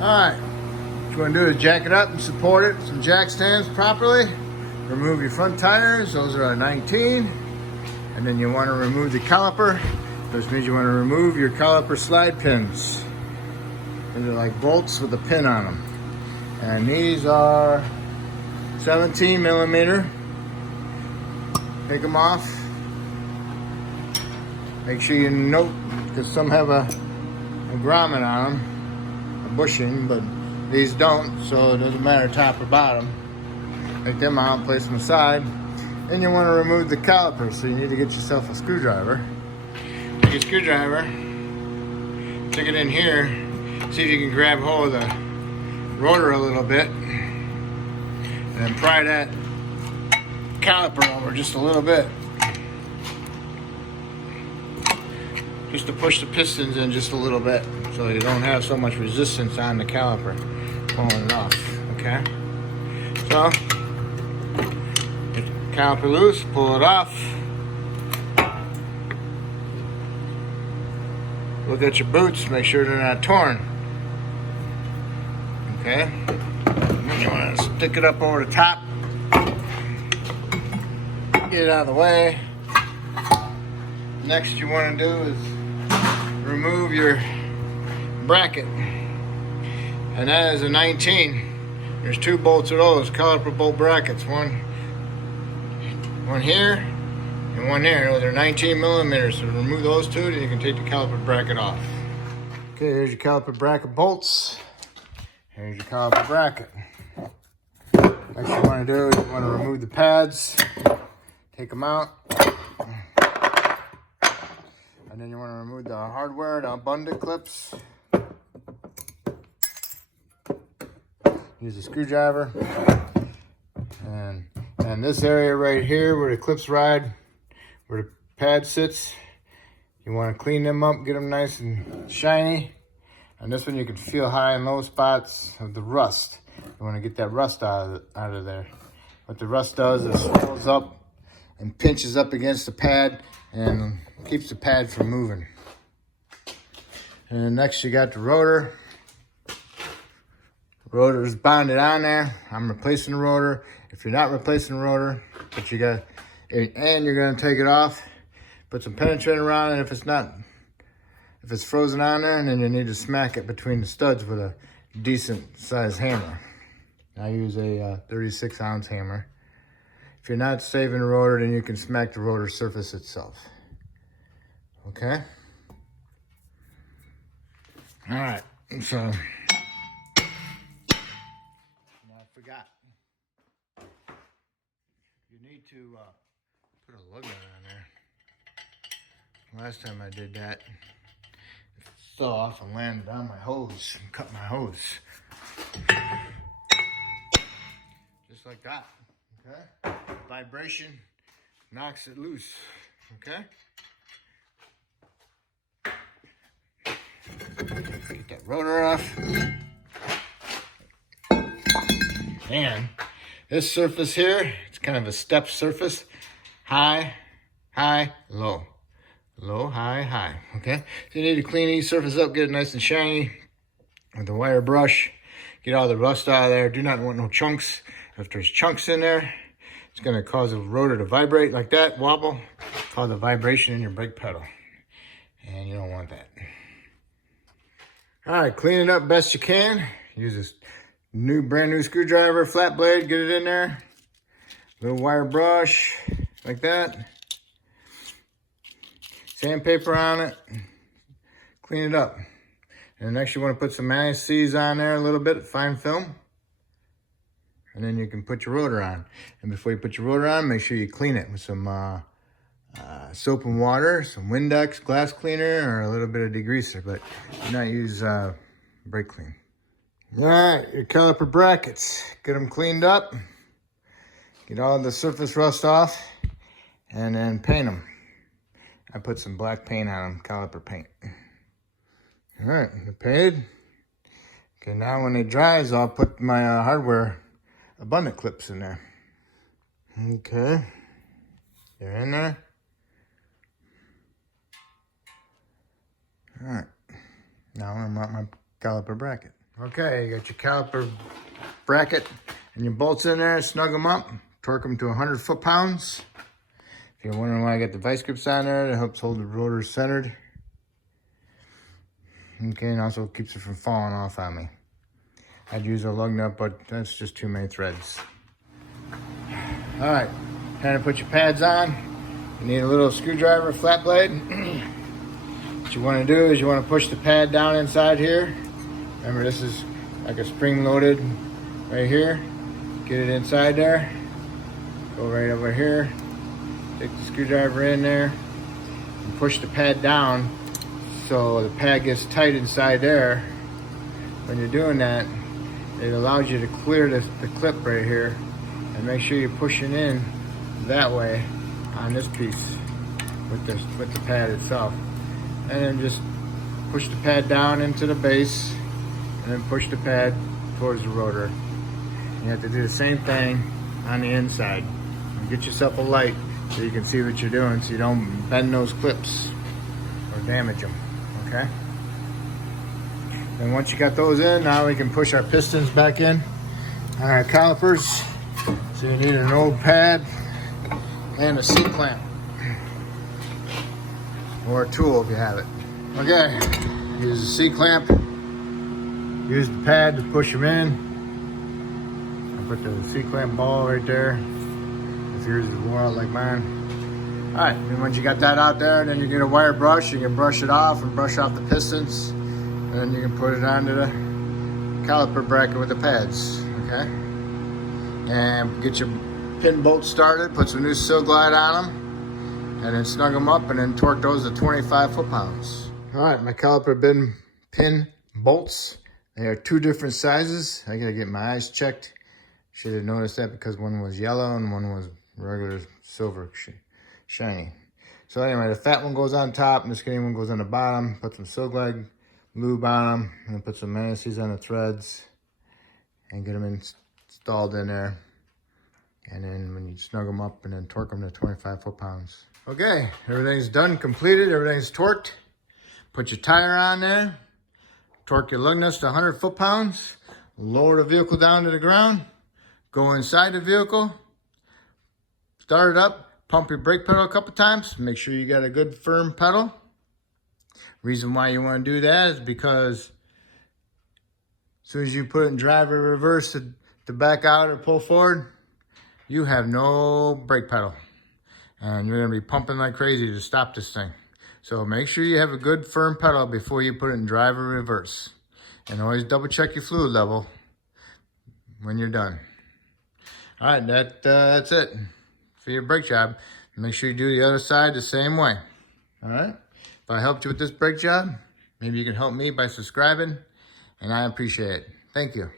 Alright, what you want to do is jack it up and support it. Some jack stands properly. Remove your front tires, those are a 19. And then you want to remove the caliper. This means you want to remove your caliper slide pins. These are like bolts with a pin on them. And these are 17 millimeter. Take them off. Make sure you note, because some have a grommet on them, a bushing, but these don't, so it doesn't matter top or bottom. Take them out, place them aside. Then you want to remove the caliper, so you need to get yourself a screwdriver. Take a screwdriver, stick it in here, see if you can grab hold of the rotor a little bit, and then pry that caliper over just a little bit. Just to push the pistons in just a little bit, so you don't have so much resistance on the caliper pulling it off, okay? So, get the caliper loose, pull it off. Look at your boots, make sure they're not torn. Okay? And then you want to stick it up over the top. Get it out of the way. Next you want to do is remove your bracket. And that is a 19. There's two bolts of those, caliper bolt brackets. One here and one there. Those are 19 millimeters. So remove those two, then you can take the caliper bracket off. Okay, here's your caliper bracket bolts. Here's your caliper bracket. Next you want to do is you want to remove the pads. Take them out. And then you want to remove the hardware, the abundant clips. Use a screwdriver. And this area right here where the clips ride, where the pad sits, you want to clean them up, get them nice and shiny. And this one you can feel high and low spots of the rust. You want to get that rust out of there. What the rust does is swells up and pinches up against the pad and keeps the pad from moving. And next you got the rotor. The rotor is bonded on there. I'm replacing the rotor. If you're not replacing the rotor, but you got, and you're gonna take it off, put some penetrator around it. If it's frozen on there, then you need to smack it between the studs with a decent sized hammer. I use a 36 ounce hammer. If you're not saving the rotor, then you can smack the rotor surface itself. Okay? All right, so, now I forgot. You need to put a lug nut on there. Last time I did that, it fell off and landed on my hose and cut my hose. Just like that, okay? Vibration knocks it loose, okay? Get that rotor off. And this surface here, it's kind of a step surface. High, high, low. Low, high, high, okay? So you need to clean these surfaces up, get it nice and shiny with a wire brush. Get all the rust out of there. Do not want no chunks. If there's chunks in there, it's gonna cause the rotor to vibrate like that, wobble, cause a vibration in your brake pedal. And you don't want that. All right, clean it up best you can. Use this brand new screwdriver, flat blade, get it in there. Little wire brush, like that. Sandpaper on it. Clean it up. And next you want to put some MXZ on there, a little bit, fine film. And then you can put your rotor on. And before you put your rotor on, make sure you clean it with some soap and water, some Windex, glass cleaner, or a little bit of degreaser, but do not use brake clean. All right, your caliper brackets. Get them cleaned up. Get all the surface rust off, and then paint them. I put some black paint on them, caliper paint. All right, they're painted. Okay, now when it dries, I'll put my hardware abundant clips in there. Okay, they're in there. All right, now I'm gonna mount my caliper bracket. Okay, you got your caliper bracket and your bolts in there, snug them up, torque them to 100 foot-pounds. If you're wondering why I got the vice grips on there, that helps hold the rotors centered. Okay, and also keeps it from falling off on me. I'd use a lug nut, but that's just too many threads. All right, time to put your pads on. You need a little screwdriver, flat blade. What you want to do is you want to push the pad down inside here. Remember, this is like a spring-loaded right here. Get it inside there. Go right over here. Take the screwdriver in there and push the pad down so the pad gets tight inside there. When you're doing that, it allows you to clear the clip right here, and make sure you're pushing in that way on this piece with the pad itself. And then just push the pad down into the base and then push the pad towards the rotor. You have to do the same thing on the inside. And get yourself a light so you can see what you're doing so you don't bend those clips or damage them, okay? And once you got those in, now we can push our pistons back in on our calipers. So you need an old pad and a C-clamp, or a tool if you have it. Okay, use the C-clamp, use the pad to push them in. I put the C-clamp ball right there. If yours is wore out like mine. All right, and once you got that out there, then you get a wire brush. You can brush it off and brush off the pistons. And then you can put it onto the caliper bracket with the pads, okay? And get your pin bolts started, put some new Sil Glide on them, and then snug them up and then torque those to 25 foot-pounds. All right, my caliper pin bolts, they are 2 different sizes. I gotta get my eyes checked. Should have noticed that because one was yellow and one was regular silver shiny. So anyway, the fat one goes on top and the skinny one goes on the bottom. Put some Sil Glide lube on them and put some MXZ on the threads and get them installed in there. And then when you snug them up and then torque them to 25 foot-pounds. Okay, everything's done, completed, everything's torqued. Put your tire on there, torque your lug nuts to 100 foot-pounds, lower the vehicle down to the ground, go inside the vehicle, start it up, pump your brake pedal a couple times, make sure you got a good firm pedal. Reason why you want to do that is because as soon as you put it in drive or reverse to back out or pull forward, you have no brake pedal. And you're going to be pumping like crazy to stop this thing. So make sure you have a good firm pedal before you put it in drive or reverse. And always double check your fluid level when you're done. All right, that's it for your brake job. Make sure you do the other side the same way. All right? If I helped you with this brake job, maybe you can help me by subscribing, and I appreciate it. Thank you.